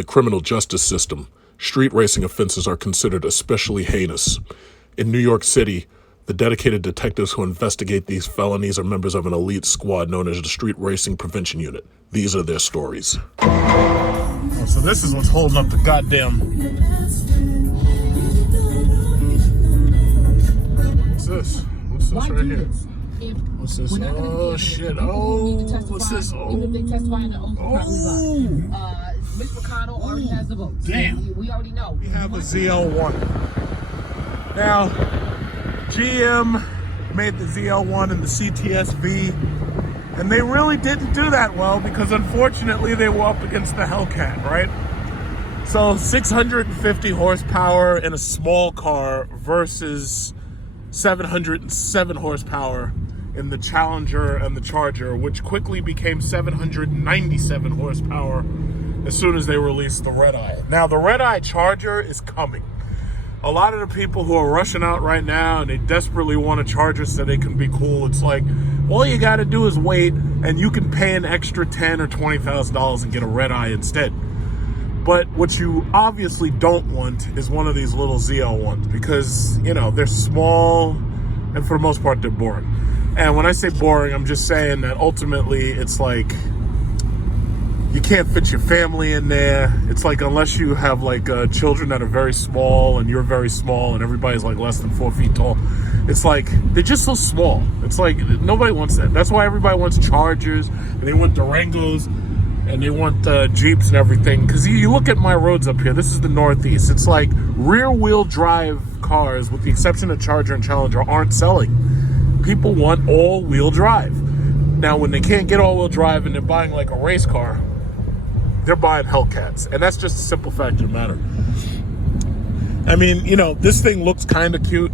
the criminal justice system, street racing offenses are considered especially heinous. In New York City, the dedicated detectives who investigate these felonies are members of an elite squad known as the Street Racing Prevention Unit. These are their stories. Oh, so this is what's holding up the goddamn... What's this? What's this right here? What's this? Oh, shit. Oh, what's this? Oh. Mitch McConnell already has the votes. Damn. We already know. We have a ZL1. Now, GM made the ZL1 and the CTS-V, and they really didn't do that well because unfortunately they were up against the Hellcat, right? So 650 horsepower in a small car versus 707 horsepower in the Challenger and the Charger, which quickly became 797 horsepower as soon as they released the Red Eye. Now, the Red Eye Charger is coming. A lot of the people who are rushing out right now and they desperately want a Charger so they can be cool, it's like, all you got to do is wait and you can pay an extra $10,000 or $20,000 and get a Red Eye instead. But what you obviously don't want is one of these little ZL1s because, you know, they're small and for the most part they're boring. And when I say boring, I'm just saying that ultimately it's like you can't fit your family in there. It's like unless you have like children that are very small and you're very small and everybody's like less than 4 feet tall. It's like they're just so small. It's like nobody wants that. That's why everybody wants Chargers and they want Durangos and they want Jeeps and everything. Because you look at my roads up here, this is the Northeast. It's like rear-wheel drive cars, with the exception of Charger and Challenger, aren't selling. People want all-wheel drive. Now, when they can't get all-wheel drive and they're buying like a race car, they're buying Hellcats. And that's just a simple fact of the matter. I mean, you know, this thing looks kind of cute.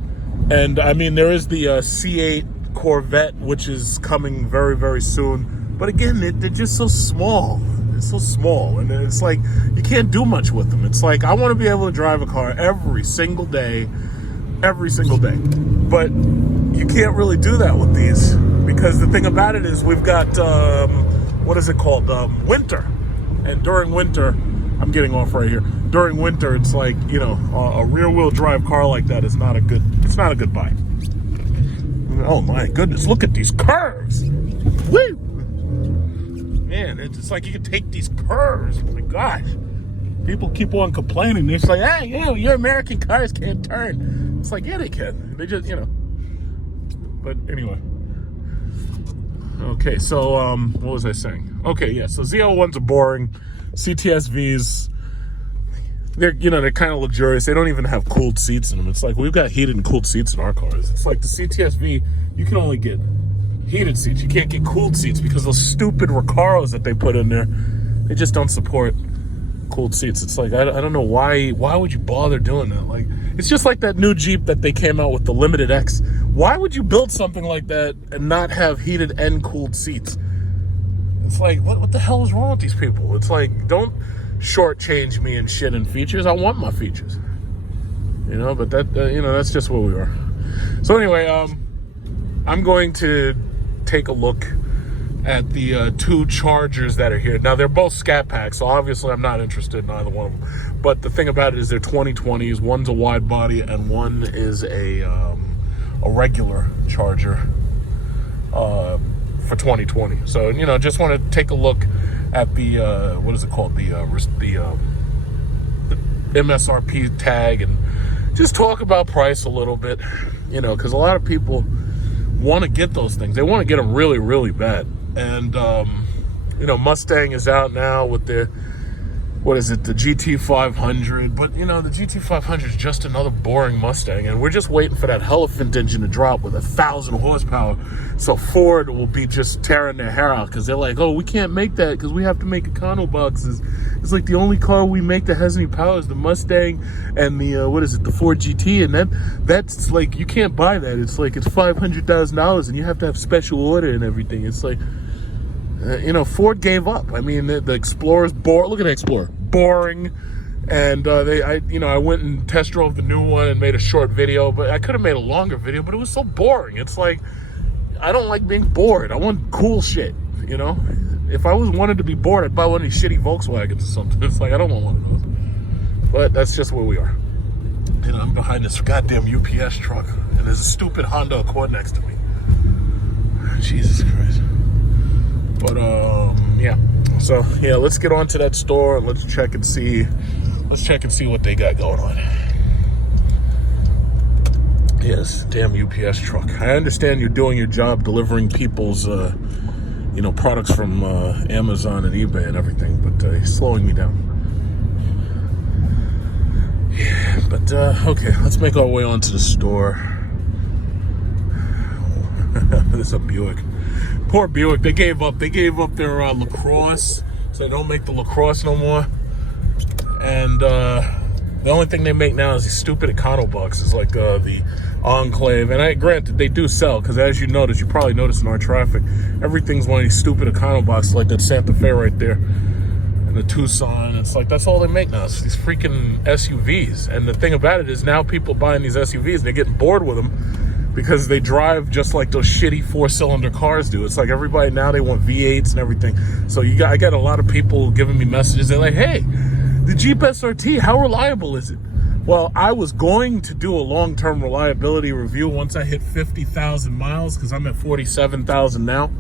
And, I mean, there is the C8 Corvette, which is coming very, very soon. But again, they're just so small. They're so small. And it's like, you can't do much with them. It's like, I want to be able to drive a car every single day. Every single day. But you can't really do that with these. Because the thing about it is we've got, what is it called? Winter. And during winter, I'm getting off right here. During winter, it's like, you know, a rear-wheel drive car like that is not a good, it's not a good buy. Oh my goodness, look at these curves. Woo! Man, it's like you can take these curves. Oh my gosh. People keep on complaining. They're like, hey, you know, your American cars can't turn. It's like, yeah, they can. They just, you know. But anyway. Okay, so what was I saying? Okay, yeah, so ZL1s are boring. CTS-Vs, they're kind of luxurious. They don't even have cooled seats in them. It's like we've got heated and cooled seats in our cars. It's like the CTS-V, you can only get heated seats. You can't get cooled seats because those stupid Recaros that they put in there, they just don't support cooled seats. It's like, I don't know why would you bother doing that? Like, it's just like that new Jeep that they came out with, the Limited X. Why would you build something like that and not have heated and cooled seats? It's like, what the hell is wrong with these people? It's like, don't shortchange me and shit and features. I want my features. You know, but that, you know, that's just what we are. So anyway, I'm going to take a look at the two Chargers that are here. Now, they're both Scat packs, so obviously I'm not interested in either one of them. But the thing about it is they're 2020s. One's a wide body and one is a regular Charger for 2020. So, you know, just want to take a look at the, what is it called? The MSRP tag and just talk about price a little bit, you know, because a lot of people want to get those things. They want to get them really, really bad. And, you know, Mustang is out now with the, what is it, the GT500. But, you know, the GT500 is just another boring Mustang. And we're just waiting for that Elephant engine to drop with 1,000 horsepower. So Ford will be just tearing their hair out because they're like, oh, we can't make that because we have to make Econo boxes. It's like the only car we make that has any power is the Mustang and the, what is it, the Ford GT. And that's like, you can't buy that. It's like, it's $500,000 and you have to have special order and everything. It's like, you know, Ford gave up. I mean, the Explorer's boring. Look at the Explorer, boring. And I went and test drove the new one and made a short video, but I could have made a longer video, but it was so boring. It's like, I don't like being bored. I want cool shit, you know? If I wanted to be bored, I'd buy one of these shitty Volkswagens or something. It's like, I don't want one of those. But that's just where we are. And I'm behind this goddamn UPS truck, and there's a stupid Honda Accord next to me. Jesus Christ. But yeah. So yeah, let's get on to that store and let's check and see what they got going on. Yes, damn UPS truck. I understand you're doing your job delivering people's products from Amazon and eBay and everything, but he's slowing me down. Yeah, but okay, let's make our way onto the store. There's a Buick. Poor Buick. They gave up their LaCrosse, so they don't make the LaCrosse no more. And the only thing they make now is these stupid Econo boxes, like the Enclave. And granted, they do sell, because as you notice, you probably noticed in our traffic, everything's one of these stupid Econo boxes, like that Santa Fe right there, and the Tucson. It's like, that's all they make now. It's these freaking SUVs. And the thing about it is, now people buying these SUVs, they're getting bored with them, because they drive just like those shitty 4-cylinder cars do. It's like everybody now, they want V8s and everything. So I got a lot of people giving me messages. They're like, hey, the Jeep SRT, how reliable is it? Well, I was going to do a long-term reliability review once I hit 50,000 miles, because I'm at 47,000 now.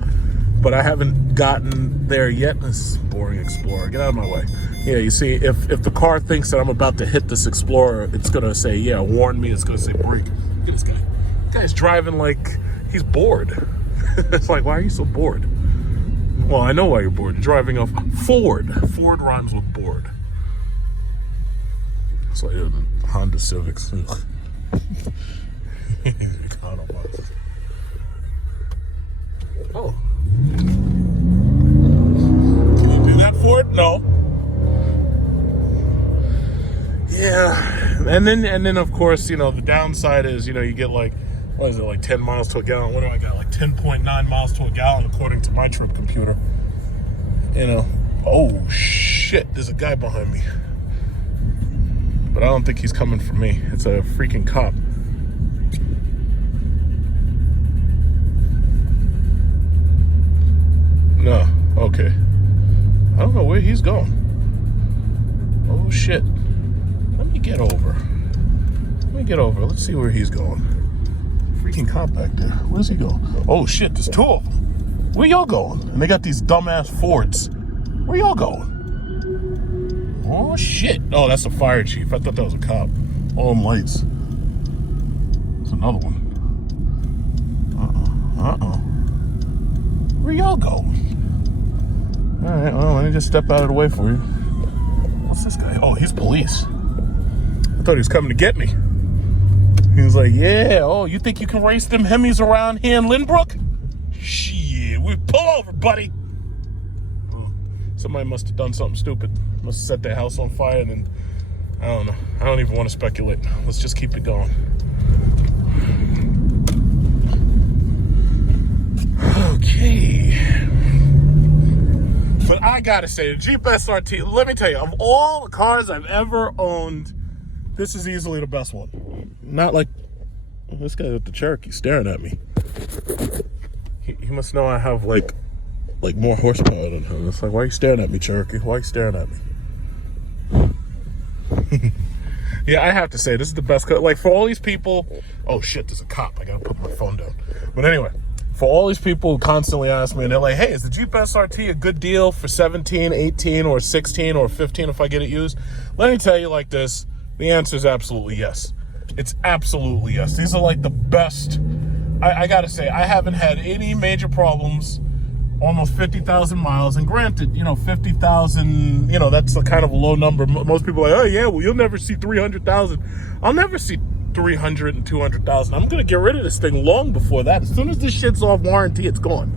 But I haven't gotten there yet. This boring Explorer, get out of my way. Yeah, you see, if the car thinks that I'm about to hit this Explorer, it's gonna say, yeah, warn me. It's gonna say brake. Look at this guy. Guy's driving like he's bored. It's like, why are you so bored? Well, I know why you're bored. You're driving a Ford. Ford rhymes with bored. It's like Honda Civics. Oh. Can you do that, Ford? No. Yeah. And then of course, the downside is, you get like, what is it, like 10 miles to a gallon? What do I got? Like 10.9 miles to a gallon, according to my trip computer. Oh shit, there's a guy behind me. But I don't think he's coming for me. It's a freaking cop. No, okay. I don't know where he's going. Oh shit. Let me get over. Let's see where he's going. Freaking cop back there. Where's he going? Oh shit, there's two of them. Where y'all going? And they got these dumbass Fords. Where y'all going? Oh shit. Oh, that's a fire chief. I thought that was a cop. All them lights. There's another one. Where y'all going? Alright, well, let me just step out of the way for you. What's this guy? Oh, he's police. I thought he was coming to get me. He was like, yeah, oh, you think you can race them Hemis around here in Lynbrook? Shit, we pull over, buddy. Somebody must have done something stupid. Must have set their house on fire, and then, I don't know. I don't even want to speculate. Let's just keep it going. Okay. But I gotta say, the Jeep SRT, let me tell you, of all the cars I've ever owned, this is easily the best one. Not like this guy with the Cherokee staring at me. He must know I have like more horsepower than him. It's like, why are you staring at me, Cherokee? Why are you staring at me? Yeah, I have to say, this is the best car. Like, for all these people, oh shit, there's a cop. I gotta put my phone down. But anyway, for all these people who constantly ask me, and they're like, hey, is the Jeep SRT a good deal for 17, 18, or 16, or 15 if I get it used? Let me tell you like this. The answer is absolutely yes. It's absolutely yes. These are like the best. I gotta say, I haven't had any major problems. Almost 50,000 miles. And granted, 50,000, that's a kind of a low number. Most people are like, oh yeah, well, you'll never see 300,000. I'll never see 300 and 200,000. I'm going to get rid of this thing long before that. As soon as this shit's off warranty, it's gone.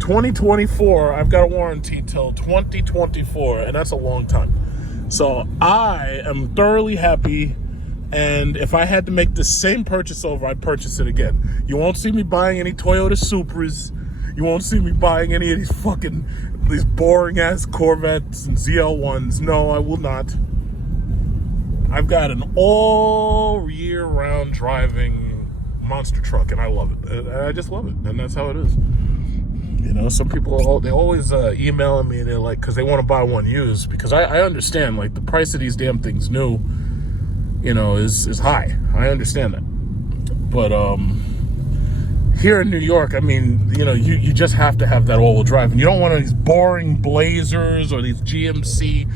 2024, I've got a warranty till 2024, and that's a long time. So I am thoroughly happy, and if I had to make the same purchase over, I'd purchase it again. You won't see me buying any Toyota Supras. You won't see me buying any of these boring ass Corvettes and ZL1s. No, I will not. I've got an all year round driving monster truck, and I love it. I just love it, and that's how it is. You know, some people, they always emailing me. They're like, because they want to buy one used. Because I understand, like, the price of these damn things new, you know, is high. I understand that. But here in New York, I mean, you know, you just have to have that all-wheel drive. And you don't want these boring Blazers or these GMC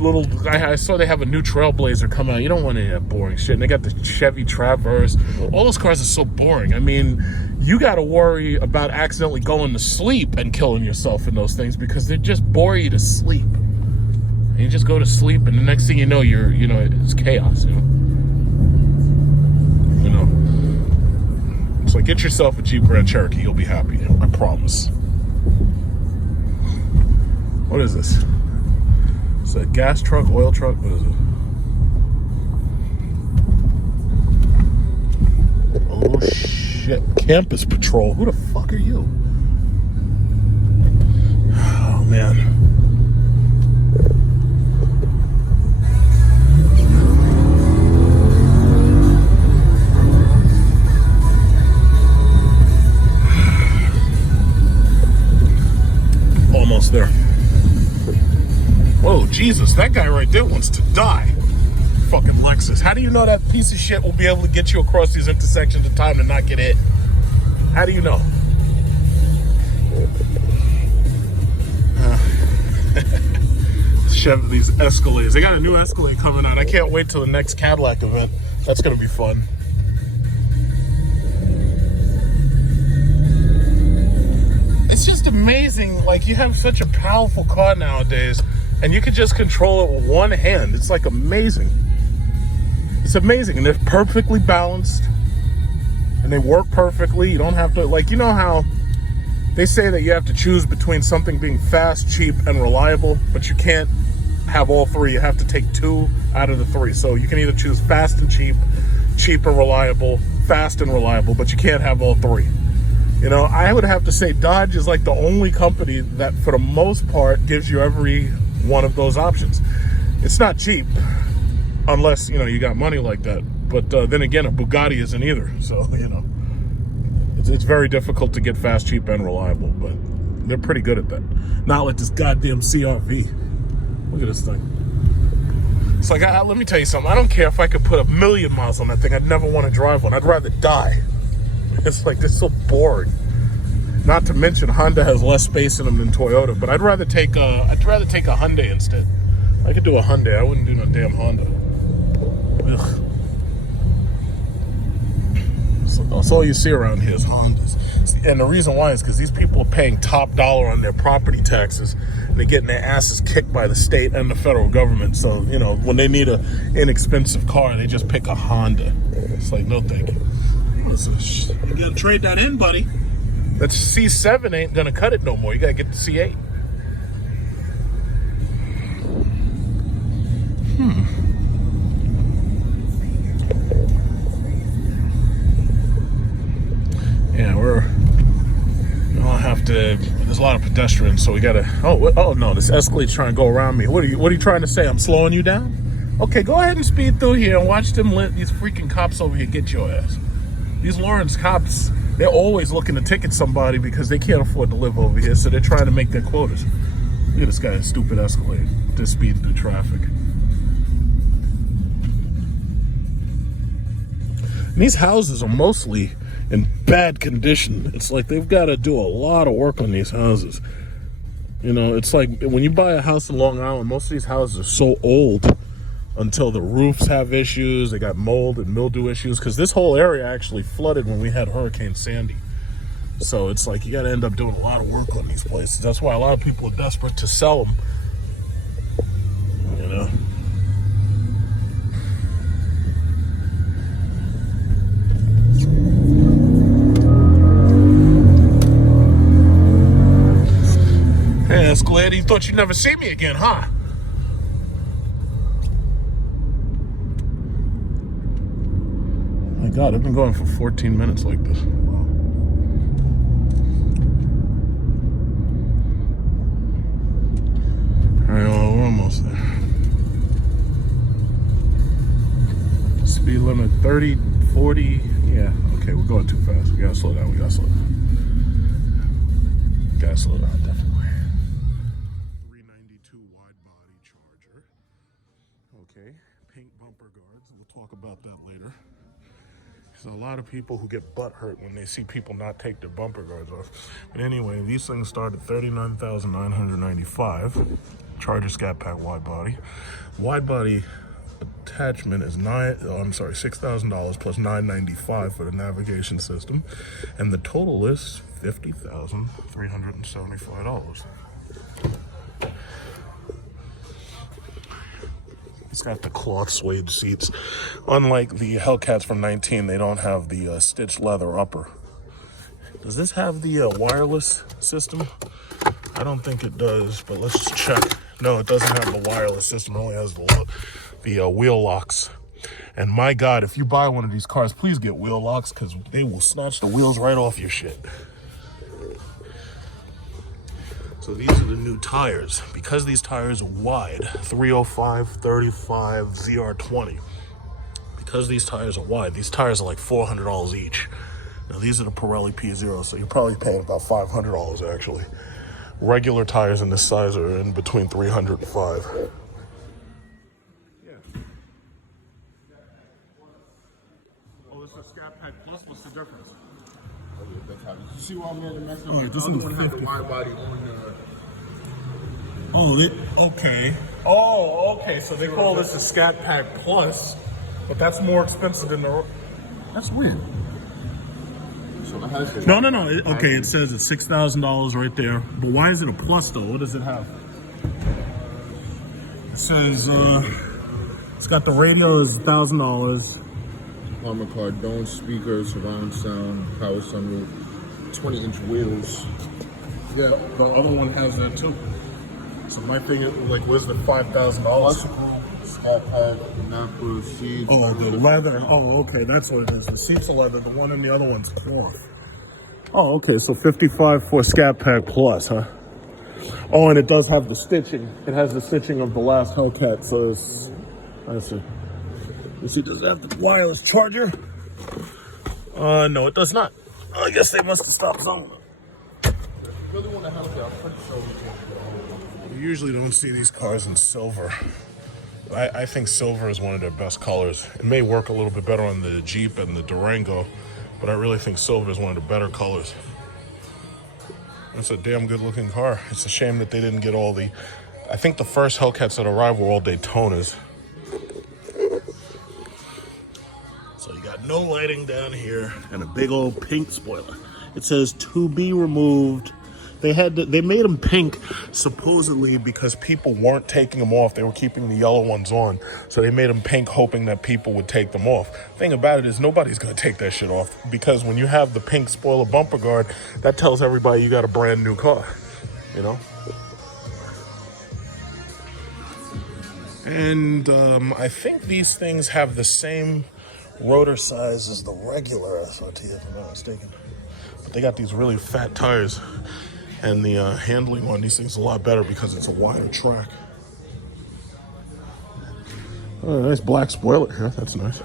little... I saw they have a new Trailblazer come out. You don't want any of that boring shit. And they got the Chevy Traverse. All those cars are so boring. I mean, you got to worry about accidentally going to sleep and killing yourself in those things because they just bore you to sleep. And you just go to sleep, and the next thing you know, it's chaos, you know? So get yourself a Jeep Grand Cherokee. You'll be happy. I promise. What is this? Is it a gas truck, oil truck? What is it? Oh, shit. Campus Patrol. Who the fuck are you? Oh, man. Almost there. Whoa, Jesus, that guy right there wants to die. Fucking Lexus. How do you know that piece of shit will be able to get you across these intersections in time to not get hit? How do you know? Chevy, these Escalades. They got a new Escalade coming out. I can't wait till the next Cadillac event. That's gonna be fun. It's just amazing. Like, you have such a powerful car nowadays, and you can just control it with one hand. It's like amazing. It's amazing, and they're perfectly balanced, and they work perfectly. You don't have to, like, you know how they say that you have to choose between something being fast, cheap, and reliable, but you can't have all three. You have to take two out of the three. So you can either choose fast and cheap, cheap and reliable, fast and reliable, but you can't have all three. You know, I would have to say Dodge is like the only company that, for the most part, gives you every one of those options. It's not cheap, unless, you know, you got money like that. But then again, a Bugatti isn't either. So, you know, it's very difficult to get fast, cheap, and reliable. But they're pretty good at that. Not like this goddamn CRV. Look at this thing. It's like, let me tell you something. I don't care if I could put 1,000,000 miles on that thing. I'd never want to drive one. I'd rather die. It's like, it's so boring. Not to mention, Honda has less space in them than Toyota. But I'd rather take a Hyundai instead. I could do a Hyundai. I wouldn't do no damn Honda. Ugh. So that's all you see around here is Hondas. And the reason why is because these people are paying top dollar on their property taxes. And they're getting their asses kicked by the state and the federal government. So, you know, when they need an inexpensive car, they just pick a Honda. It's like, no thank you. You gotta trade that in, buddy. That C7 ain't gonna cut it no more. You gotta get the C8. Yeah, I'll have to. There's a lot of pedestrians, so we gotta. Oh no, this Escalade's trying to go around me. What are you trying to say? I'm slowing you down? Okay, go ahead and speed through here and watch them let these freaking cops over here get your ass. These Lawrence cops, they're always looking to ticket somebody because they can't afford to live over here, so they're trying to make their quotas. Look at this guy's stupid Escalade. Just speeding through traffic. And these houses are mostly in bad condition. It's like they've got to do a lot of work on these houses. You know, it's like when you buy a house in Long Island, most of these houses are so old until the roofs have issues. They got mold and mildew issues because this whole area actually flooded when we had Hurricane Sandy. So it's like you got to end up doing a lot of work on these places. That's why a lot of people are desperate to sell them. You know? Hey, Escalade, you thought you'd never see me again, huh? My God, I've been going for 14 minutes like this. Wow. All right, well, we're almost there. Speed limit 30, 40. Yeah, okay, we're going too fast. We gotta slow down. gotta slow down, definitely. 392 wide body Charger. Okay, pink bumper guards. We'll talk about that later. There's a lot of people who get butt hurt when they see people not take their bumper guards off. But anyway, these things start at $39,995. Charger Scat Pack wide body. Wide body attachment is $6,000 plus $995 for the navigation system, and the total is $50,375. It's got the cloth suede seats. Unlike the Hellcats from 19, they don't have the stitched leather upper. Does this have the wireless system? I don't think it does, but let's check. No, it doesn't have the wireless system. It only has the wheel locks. And my God, if you buy one of these cars, please get wheel locks, because they will snatch the wheels right off your shit. So these are the new tires. Because these tires are wide, 305, 35, ZR20. Because these tires are wide, these tires are like $400 each. Now these are the Pirelli P0, so you're probably paying about $500 actually. Regular tires in this size are in between $300 and $500. Oh, this is Scat Pack Plus. What's the difference? You see why I'm going to mess up? Oh, The this other is one has a 50. wide body on Okay. Oh, okay. So they call this a Scat Pack Plus, but that's more expensive than the. That's weird. So it has this. No. Okay, it says it's $6,000 right there. But why is it a plus though? What does it have? It says it's got the radio is $1,000. Palmer car, dome speakers, surround sound, power sunroof, 20-inch wheels. Yeah, the other one has that too. So my thing is like, was the $5,000? Scat Pack, Napa, seats. Oh, the leather. Oh, okay, that's what it is. The seats are leather. The one and the other one's cloth. Oh, okay. So $55 for Scat Pack Plus, huh? Oh, and it does have the stitching. It has the stitching of the last Hellcat. So it's. I see. You see, does it have the wireless charger? No, it does not. I guess they must have stopped selling it. Really want to help you. I'm pretty sure we can. You usually don't see these cars in silver. I think silver is one of their best colors. It may work a little bit better on the Jeep and the Durango, but I really think silver is one of the better colors. That's a damn good looking car. It's a shame that they didn't get all the... I think the first Hellcats that arrived were all Daytonas. So you got no lighting down here and a big old pink spoiler. It says to be removed. They made them pink supposedly because people weren't taking them off. They were keeping the yellow ones on. So they made them pink hoping that people would take them off. Thing about it is nobody's going to take that shit off, because when you have the pink spoiler bumper guard, that tells everybody you got a brand new car, you know? And I think these things have the same rotor size as the regular SRT, if I'm not mistaken. But they got these really fat tires. And the handling on these things is a lot better because it's a wider track. Oh, nice black spoiler here. That's nice.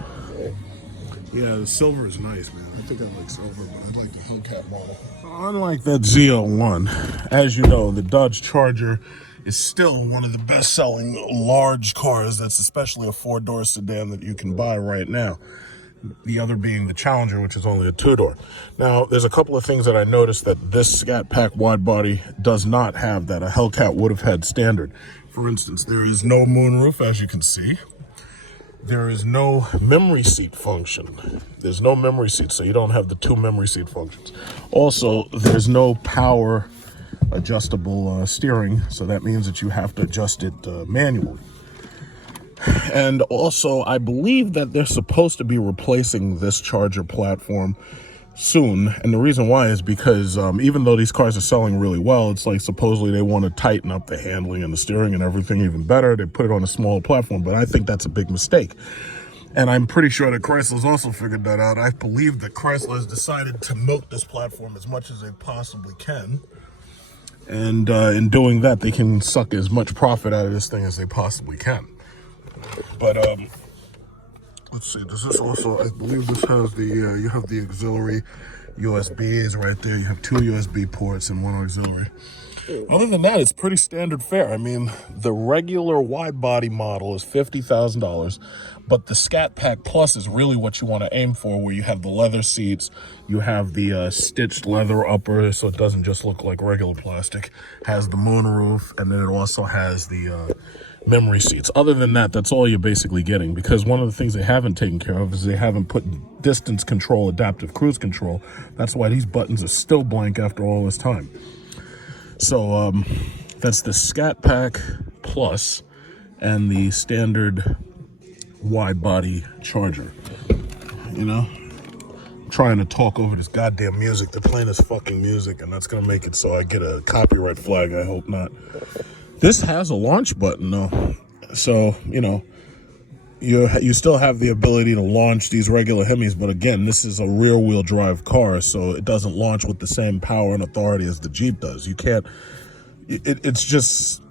Yeah, the silver is nice, man. I think I like silver, but I like the Hellcat model. Unlike that ZL1, as you know, the Dodge Charger is still one of the best-selling large cars. That's especially a four-door sedan that you can buy right now. The other being the Challenger, which is only a two-door. Now, there's a couple of things that I noticed that this Scat Pack wide body does not have that a Hellcat would have had standard. For instance, there is no moonroof, as you can see. There is no memory seat function. There's no memory seat, so you don't have the two memory seat functions. Also, there's no power adjustable steering, so that means that you have to adjust it manually. And also, I believe that they're supposed to be replacing this Charger platform soon. And the reason why is because even though these cars are selling really well, it's like supposedly they want to tighten up the handling and the steering and everything even better. They put it on a smaller platform, but I think that's a big mistake. And I'm pretty sure that Chrysler's also figured that out. I believe that Chrysler has decided to milk this platform as much as they possibly can. And in doing that, they can suck as much profit out of this thing as they possibly can. But let's see, does this also, I believe this has the you have the auxiliary USB is right there. You have 2 USB ports and 1 auxiliary. Other than that, it's pretty standard fare. I mean, the regular wide body model is $50,000, but the Scat Pack Plus is really what you want to aim for, where you have the leather seats, you have the stitched leather upper, so it doesn't just look like regular plastic, has the moonroof, and then it also has the memory seats. Other than that, that's all you're basically getting, because one of the things they haven't taken care of is they haven't put distance control, adaptive cruise control. That's why these buttons are still blank after all this time. So that's the Scat Pack Plus and the standard wide body charger. You know, I'm trying to talk over this goddamn music. They're playing this fucking music, and that's gonna make it so I get a copyright flag. I hope not. This has a launch button though, so you know you still have the ability to launch these regular Hemis, but again, this is a rear-wheel drive car, so it doesn't launch with the same power and authority as the Jeep does. You can't. It's just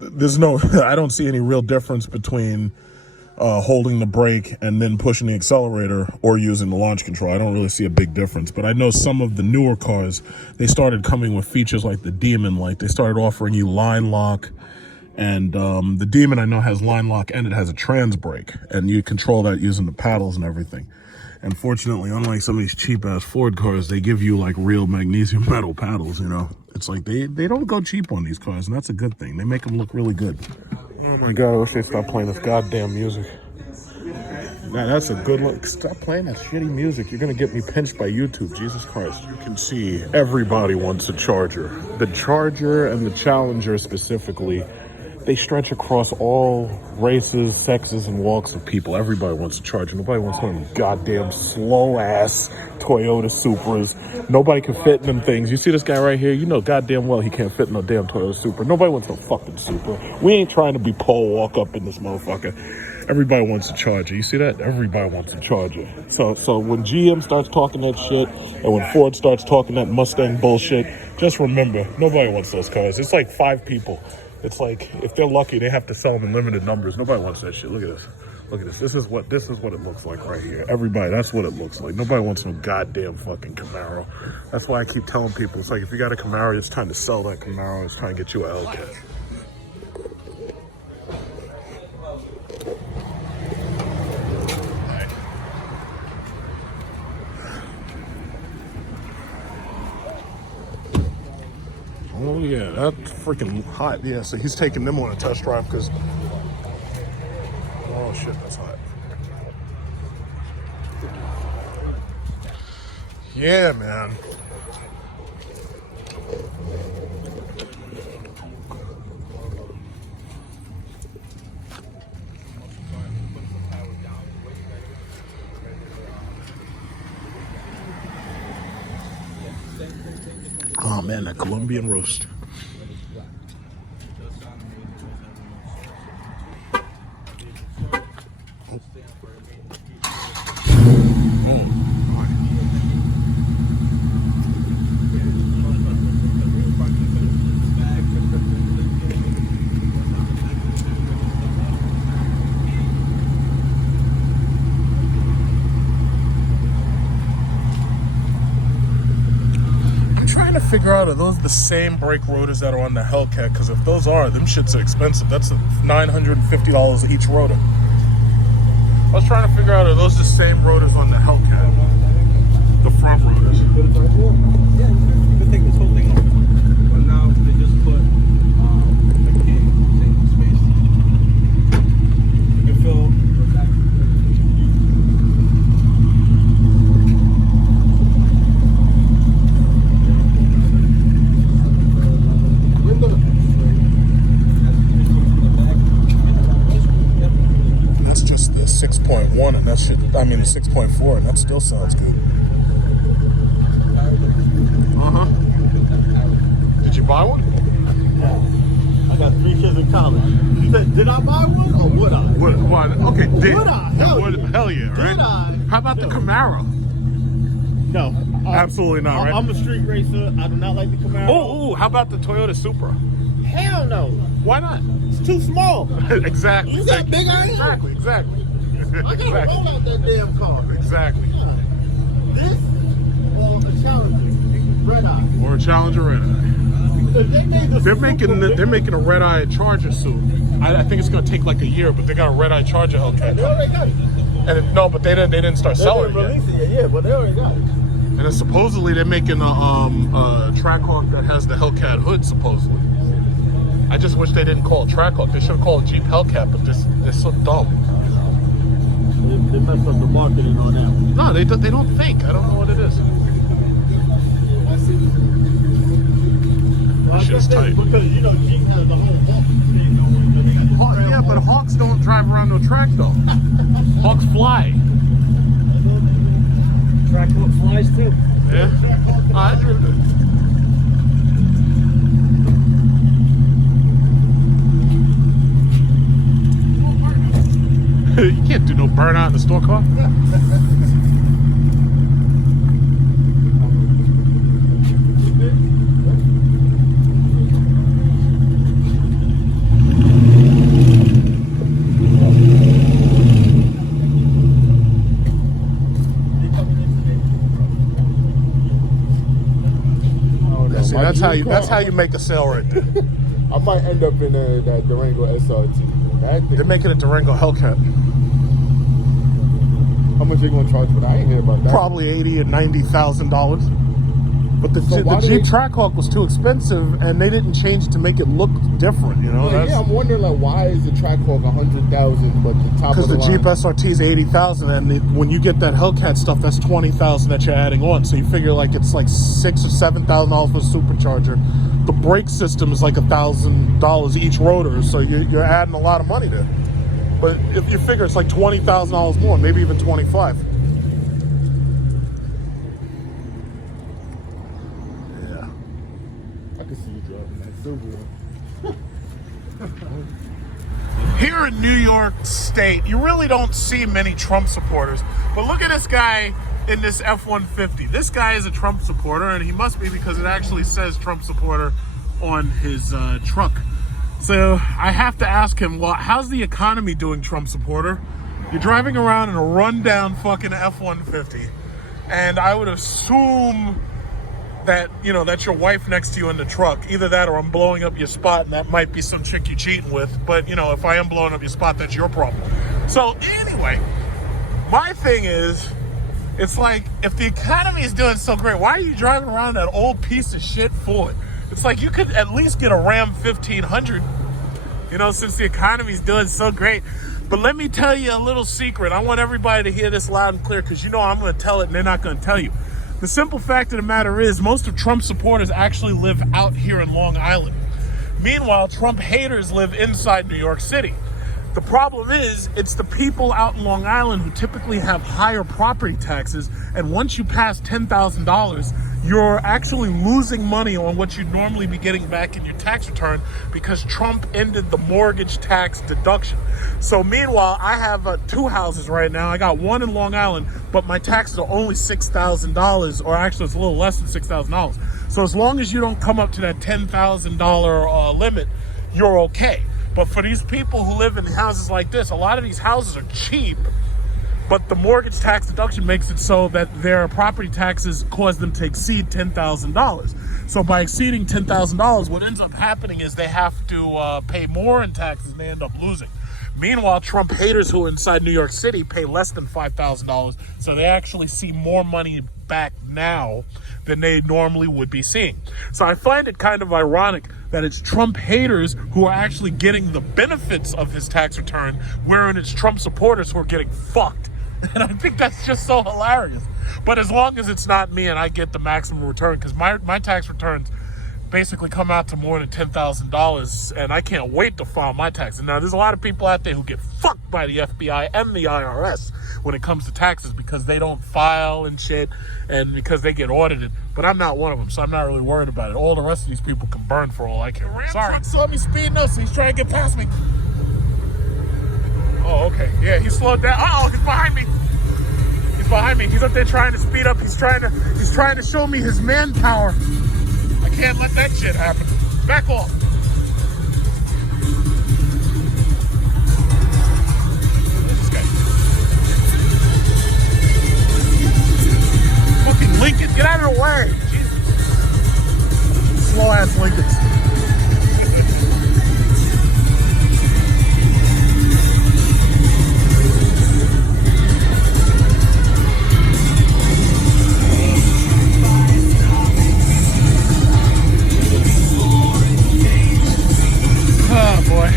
there's no. I don't see any real difference between holding the brake and then pushing the accelerator or using the launch control. I don't really see a big difference, but I know some of the newer cars, they started coming with features like the Demon, like they started offering you line lock. And the Demon I know has line lock and it has a trans brake, and you control that using the paddles and everything. And fortunately, unlike some of these cheap ass Ford cars, they give you like real magnesium metal paddles, you know. It's like they don't go cheap on these cars, and that's a good thing. They make them look really good. Oh my God, I wish they stopped playing this goddamn music. Now that's a good look. Stop playing that shitty music. You're gonna get me pinched by YouTube, Jesus Christ. You can see everybody wants a Charger. The Charger and the Challenger specifically, they stretch across all races, sexes, and walks of people. Everybody wants a Charger. Nobody wants one of them goddamn slow-ass Toyota Supras. Nobody can fit in them things. You see this guy right here? You know goddamn well he can't fit in no damn Toyota Supra. Nobody wants no fucking Supra. We ain't trying to be Paul Walk up in this motherfucker. Everybody wants a Charger. You see that? Everybody wants a Charger. So when GM starts talking that shit, and when Ford starts talking that Mustang bullshit, just remember, nobody wants those cars. It's like 5 people. It's like, if they're lucky, they have to sell them in limited numbers. Nobody wants that shit. Look at this. Look at this. This is what it looks like right here. Everybody, that's what it looks like. Nobody wants no goddamn fucking Camaro. That's why I keep telling people, it's like, if you got a Camaro, it's time to sell that Camaro. It's time to get you a Hellcat. Oh yeah, that's freaking hot. Yeah, so he's taking them on a test drive because, oh shit, that's hot. Yeah, man. Oh man, that Colombian roast. Figure out, are those the same brake rotors that are on the Hellcat? Because if those are, them shits are expensive. That's $950 each rotor. I was trying to figure out, are those the same rotors on the Hellcat? The front rotors. Yeah, you could take this whole thing off. But now they just put a key in space. You can fill. That's just the 6.1, and that shit, I mean the 6.4, and that still sounds good. Did you buy one? I got 3 kids in college. You said, did I buy one or would I? Okay, did. Would I? Hell yeah, right? Did I? How about the Camaro? No. Absolutely not, right? I'm a street racer. I do not like the Camaro. Oh, how about the Toyota Supra? Hell no. Why not? It's too small. Exactly. You got big I am? Exactly. I gotta roll out that damn car. Exactly. This or a Challenger, red eye. Or a Challenger red eye. They're making a red eye Charger soon. I think it's gonna take like a year, but they got a red eye Charger Hellcat. They already got it. And no, but they didn't start selling it yet. Release it yet, yeah, but they already got it. And then supposedly they're making a Trackhawk that has the Hellcat hood. Supposedly, I just wish they didn't call it Trackhawk. They should have called it Jeep Hellcat, but they're so dumb. They messed up the marketing on that one. No, they don't think. I don't know what it is. Well, I Shit guess is that's tight. because, you know, Jeep has the whole Hawk thing going. They got the Crown Yeah, but Hawk. Hawks don't drive around no track though. Hawks fly. Trackhawk flies too. Yeah. I drive it. You can't do no burnout in the store car. See, that's how you make a sale right there. I might end up in that Durango SRT. That thing, They're making a Durango Hellcat. how much they gonna charge for that? I ain't hear about that. Probably $80,000 and $90,000. But the why do Jeep they- Trackhawk was too expensive, and they didn't change it to make it look different. You know, Yeah, I'm wondering like why is the Trackhawk 100,000, but the top because of the the line, Jeep SRT is 80,000, and when you get that Hellcat stuff, that's 20,000 that you're adding on. So you figure like it's like $6,000 or $7,000 for the supercharger. The brake system is like $1,000 each rotor, so you're adding a lot of money there. But if you figure it's like $20,000 more, maybe even 25. Yeah. I can see you driving that silver one. Here in New York State, you really don't see many Trump supporters. But look at this guy in this F-150. This guy is a Trump supporter, and he must be because it actually says Trump supporter on his truck. So I have to ask him, well, how's the economy doing, Trump supporter? You're driving around in a rundown fucking F-150, and I would assume that, you know, that's your wife next to you in the truck. Either that or I'm blowing up your spot, and that might be some chick you cheating with. But, you know, if I am blowing up your spot, that's your problem. So anyway, my thing is, it's like, if the economy is doing so great, why are you driving around that old piece of shit Ford? It's like you could at least get a Ram 1500, you know, since the economy is doing so great. But let me tell you a little secret. I want everybody to hear this loud and clear, because you know I'm going to tell it and they're not going to tell you. The simple fact of the matter is, most of Trump supporters actually live out here in Long Island. Meanwhile, Trump haters live inside New York City. The problem is, it's the people out in Long Island who typically have higher property taxes, and once you pass $10,000, you're actually losing money on what you'd normally be getting back in your tax return, because Trump ended the mortgage tax deduction. So meanwhile, I have 2 houses right now. I got one in Long Island, but my taxes are only $6,000, or actually it's a little less than $6,000. So as long as you don't come up to that $10,000 limit, you're okay. But for these people who live in houses like this, a lot of these houses are cheap, but the mortgage tax deduction makes it so that their property taxes cause them to exceed $10,000. So by exceeding $10,000, what ends up happening is they have to pay more in taxes, and they end up losing. Meanwhile, Trump haters who are inside New York City pay less than $5,000, so they actually see more money back now than they normally would be seeing. So I find it kind of ironic that it's Trump haters who are actually getting the benefits of his tax return, wherein it's Trump supporters who are getting fucked. And I think that's just so hilarious. But as long as it's not me and I get the maximum return, because my tax returns basically come out to more than $10,000, and I can't wait to file my taxes. Now, there's a lot of people out there who get fucked by the FBI and the IRS when it comes to taxes, because they don't file and shit, and because they get audited. But I'm not one of them, so I'm not really worried about it. All the rest of these people can burn for all I care. Sorry. Truck saw me speeding up, so he's trying to get past me. Oh, okay. Yeah, he slowed down. Uh-oh, he's behind me. He's behind me. He's up there trying to speed up. He's trying to show me his manpower. I can't let that shit happen. Back off. This guy. Fucking Lincoln, get out of the way. Jesus. Slow ass Lincolns. Oh boy.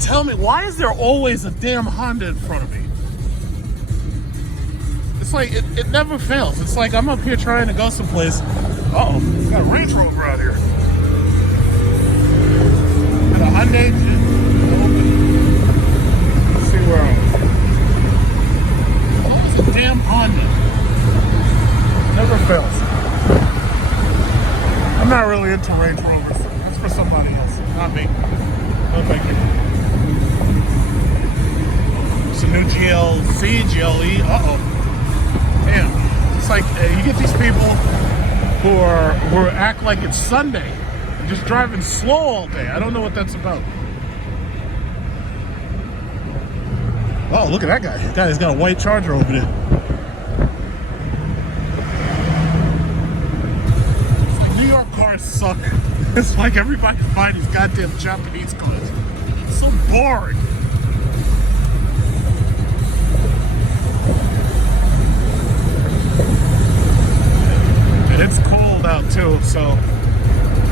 Tell me, why is there always a damn Honda in front of me? It's like, it never fails. It's like I'm up here trying to go someplace. Uh-oh, got a Range Rover out here. And a Hyundai. Let's see where I'm. Always a damn Honda. Never fails. I'm not really into Range Rovers. That's for somebody else, not me. No thank you. It's a new GLC, GLE. Uh-oh. Damn. It's like you get these people who act like it's Sunday and just driving slow all day. I don't know what that's about. Oh, look at that guy. That guy's got a white Charger over there. It's like New York cars suck. It's like everybody can find these goddamn Japanese cars. It's so boring. It's cold out too, so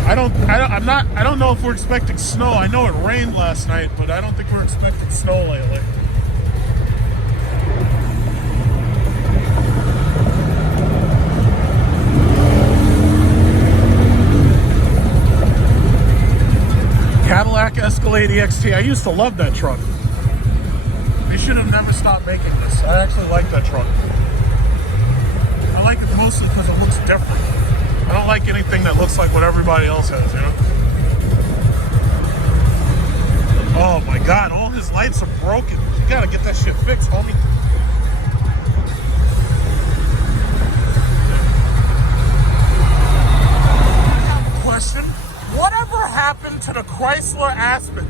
I don't know if we're expecting snow. I know it rained last night, but I don't think we're expecting snow lately. Cadillac Escalade EXT. I used to love that truck. They should have never stopped making this. I actually like that truck. I like it mostly because it looks different. I don't like anything that looks like what everybody else has, you know? Oh my God, all his lights are broken. You gotta get that shit fixed, homie. I have a question. Whatever happened to the Chrysler Aspen?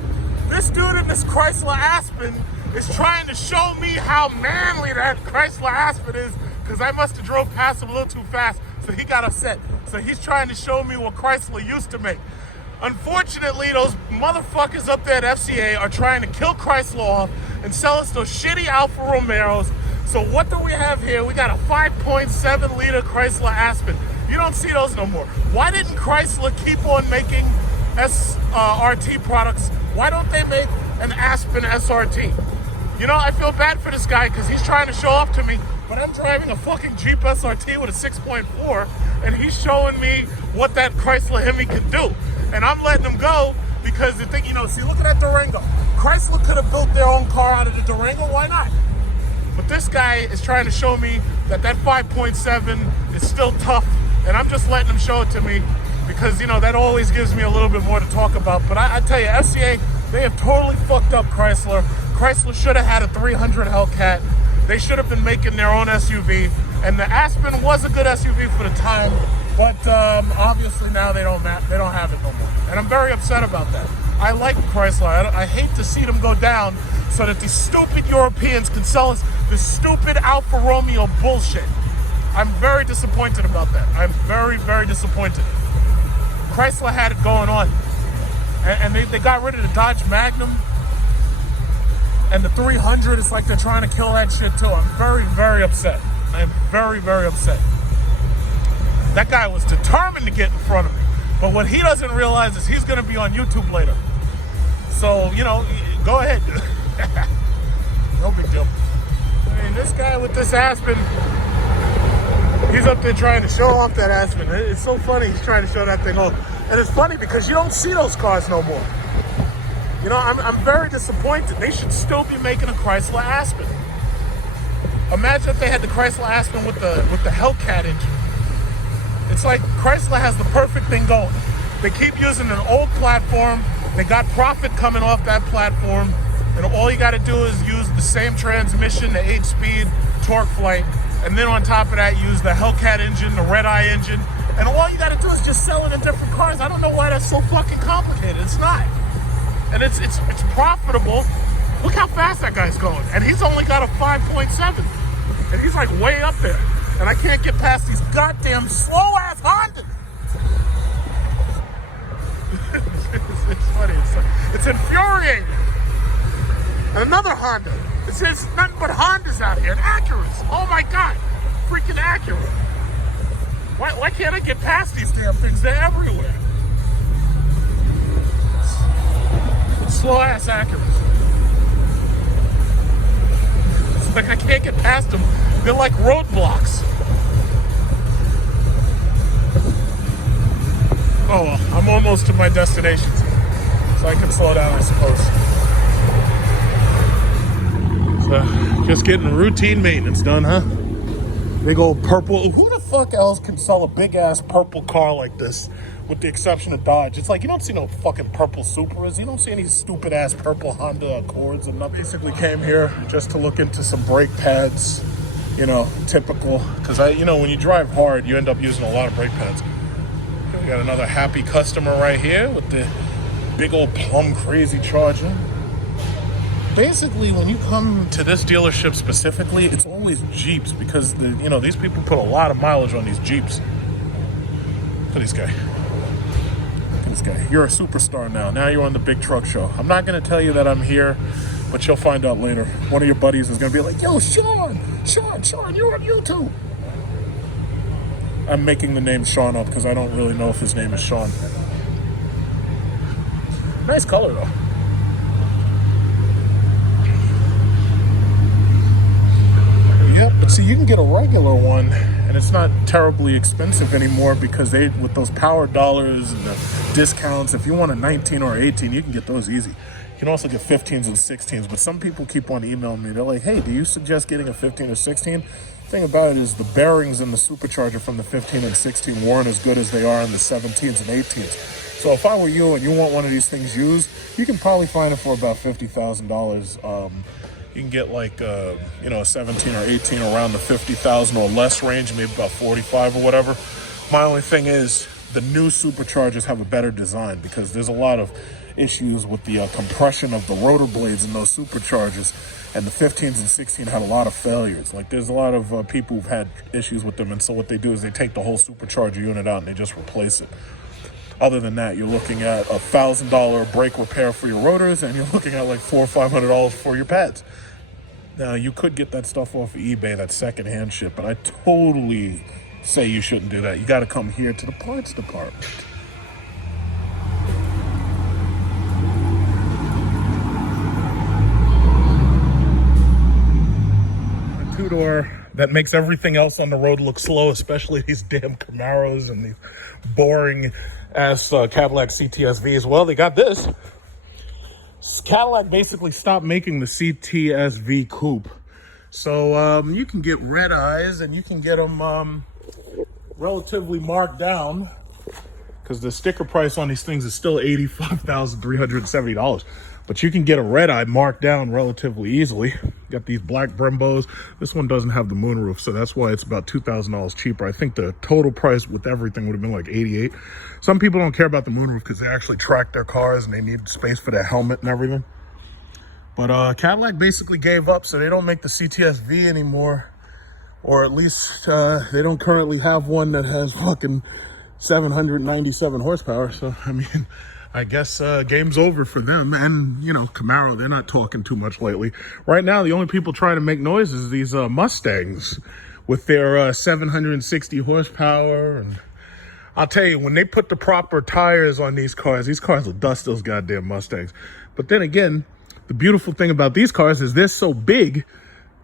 This dude in this Chrysler Aspen is trying to show me how manly that Chrysler Aspen is, because I must have drove past him a little too fast, so he got upset. So he's trying to show me what Chrysler used to make. Unfortunately, those motherfuckers up there at FCA are trying to kill Chrysler off and sell us those shitty Alfa Romeos. So what do we have here? We got a 5.7 liter Chrysler Aspen. You don't see those no more. Why didn't Chrysler keep on making SRT products? Why don't they make an Aspen SRT? You know, I feel bad for this guy because he's trying to show off to me, but I'm driving a fucking Jeep SRT with a 6.4, and he's showing me what that Chrysler Hemi can do. And I'm letting him go because the thing, you know, see, look at that Durango. Chrysler could have built their own car out of the Durango, why not? But this guy is trying to show me that 5.7 is still tough, and I'm just letting him show it to me because, you know, that always gives me a little bit more to talk about. But I tell you, FCA, they have totally fucked up Chrysler. Chrysler should have had a 300 Hellcat. They should have been making their own SUV, and the Aspen was a good SUV for the time, but obviously now they don't have it no more, and I'm very upset about that. I like Chrysler. I hate to see them go down so that these stupid Europeans can sell us this stupid Alfa Romeo bullshit. I'm very disappointed about that. I'm very, very disappointed. Chrysler had it going on, and they got rid of the Dodge Magnum. And the 300, it's like they're trying to kill that shit too. I'm very, very upset. I'm very, very upset. That guy was determined to get in front of me. But what he doesn't realize is he's gonna be on YouTube later. So, you know, go ahead. No big deal. I mean, mean, this guy with this Aspen, he's up there trying to show off that Aspen. It's so funny he's trying to show that thing off. And it's funny because you don't see those cars no more. You know, I'm very disappointed. They should still be making a Chrysler Aspen. Imagine if they had the Chrysler Aspen with the Hellcat engine. It's like Chrysler has the perfect thing going. They keep using an old platform. They got profit coming off that platform. And all you got to do is use the same transmission, the 8-speed, torque flight. And then on top of that, use the Hellcat engine, the Red Eye engine. And all you got to do is just sell it in different cars. I don't know why that's so fucking complicated. It's not. And it's profitable. Look how fast that guy's going. And he's only got a 5.7. And he's like way up there. And I can't get past these goddamn slow-ass Hondas. It's funny. It's infuriating. And another Honda. It's nothing but Hondas out here. And Acuras. Oh my God. Freaking Acura. Why can't I get past these damn things? They're everywhere. Slow-ass Acuras. It's like I can't get past them. They're like roadblocks. Oh well, I'm almost to my destination, so I can slow down, I suppose. So, just getting routine maintenance done, huh? Big old purple. Who the fuck else can sell a big-ass purple car like this, with the exception of Dodge? It's like, you don't see no fucking purple Supras. You don't see any stupid-ass purple Honda Accords and nothing. Basically came here just to look into some brake pads. You know, typical. Because, when you drive hard, you end up using a lot of brake pads. We got another happy customer right here with the big old plum crazy Charger. Basically, when you come to this dealership specifically, it's always Jeeps because, these people put a lot of mileage on these Jeeps. Look at this guy. Look at this guy. You're a superstar now. Now you're on the big truck show. I'm not going to tell you that I'm here, but you'll find out later. One of your buddies is going to be like, yo, Sean, you're on YouTube. I'm making the name Sean up because I don't really know if his name is Sean. Nice color, though. Yep, but see, you can get a regular one, and it's not terribly expensive anymore because with those power dollars and the discounts, if you want a 19 or 18, you can get those easy. You can also get 15s and 16s, but some people keep on emailing me. They're like, hey, do you suggest getting a 15 or 16? The thing about it is the bearings in the supercharger from the 15 and 16 weren't as good as they are in the 17s and 18s. So if I were you and you want one of these things used, you can probably find it for about $50,000. You can get like, a 17 or 18 around the 50,000 or less range, maybe about 45 or whatever. My only thing is the new superchargers have a better design because there's a lot of issues with the compression of the rotor blades in those superchargers, and the 15s and 16 had a lot of failures. Like there's a lot of people who've had issues with them, and so what they do is they take the whole supercharger unit out and they just replace it. Other than that, you're looking at a $1,000 brake repair for your rotors, and you're looking at like $400 or $500 for your pads. Now, you could get that stuff off of eBay, that secondhand shit, but I totally say you shouldn't do that. You got to come here to the parts department. A two-door that makes everything else on the road look slow, especially these damn Camaros and these boring-ass Cadillac CTS-Vs. Well, they got this. Cadillac basically stopped making the CTS-V coupe. So you can get red eyes and you can get them relatively marked down because the sticker price on these things is still $85,370. But you can get a red eye marked down relatively easily. Got these black Brembos. This one doesn't have the moonroof, so that's why it's about $2,000 cheaper. I think the total price with everything would have been like $88. Some people don't care about the moonroof because they actually track their cars and they need space for their helmet and everything. But Cadillac basically gave up, so they don't make the CTS-V anymore. Or at least they don't currently have one that has fucking 797 horsepower. So, I mean, I guess game's over for them. And, Camaro, they're not talking too much lately. Right now, the only people trying to make noise is these Mustangs with their 760 horsepower. And I'll tell you, when they put the proper tires on these cars will dust those goddamn Mustangs. But then again, the beautiful thing about these cars is they're so big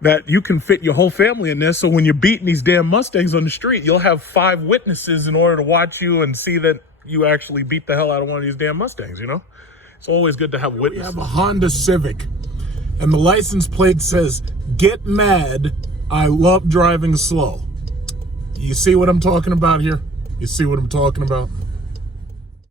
that you can fit your whole family in there. So when you're beating these damn Mustangs on the street, you'll have 5 witnesses in order to watch you and see that you actually beat the hell out of one of these damn Mustangs, you know? It's always good to have witnesses. We have a Honda Civic, and the license plate says, "Get mad, I love driving slow." You see what I'm talking about here? You see what I'm talking about?